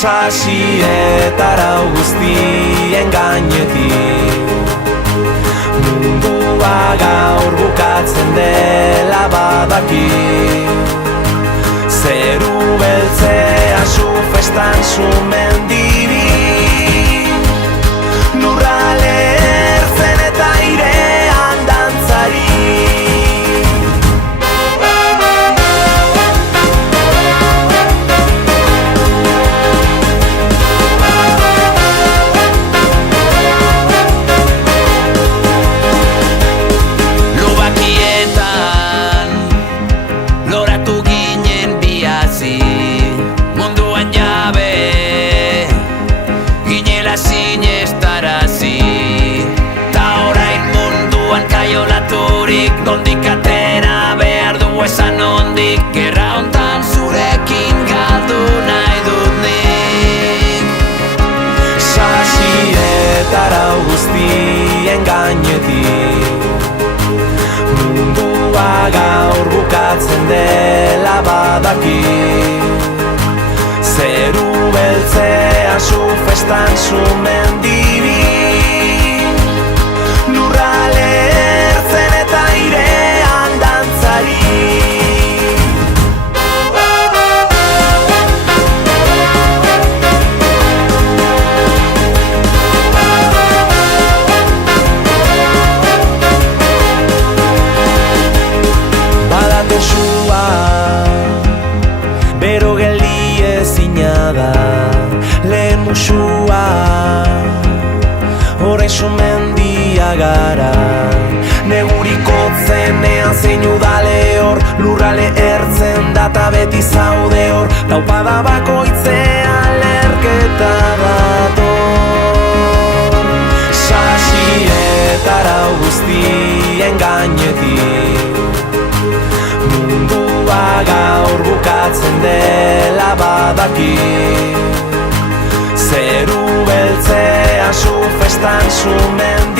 Sasietara guztien gainetik mundua gaur bukatzen dela badaki. Zeru beltzea zu festan sumendibi, lurrale ertzen eta airean dantzari. Nondik atera behar du esan nondik, gerra hontan zurekin galdu nahi dut nik. Sasietara guztien gainetik mundua gaur bukatzen dela badaki. Zeru beltzea zu festan sumendibi, lurrale ertzen eta airean dantzari. Badate sua, bero geldi ezina da, lehen musua, orain sumendia gara. Neguriko zenean zein udale hor, lurrale ertzen data beti zaude hor, taupada bakoitzean lerketa dator. Sasietara guztien gainetik mundua gaur bukatzen dela badaki. Zeru beltzea zu festan sumendi,